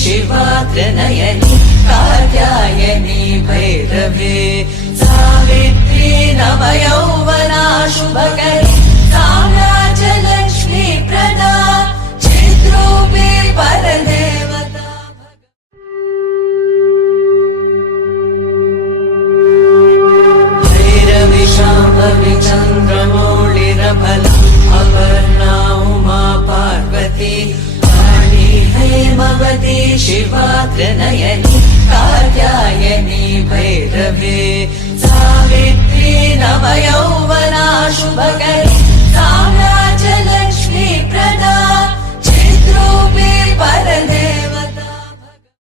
Shiva Trinayani Katyayani Bhairavi Savitri नवयौवना शुभकरी साम्राज्यलक्ष्मी Prada चिद्रूपी परदेवता Bhairavi Shambhavi चन्द्रमौळिरफला Aparna Uma Parvati Hemvati Shiva Trinayani Katyayani Bhairavi Savitri नवयौवना शुभकरी साम्राज्यलक्ष्मी Prada चिद्रूपी परदेवता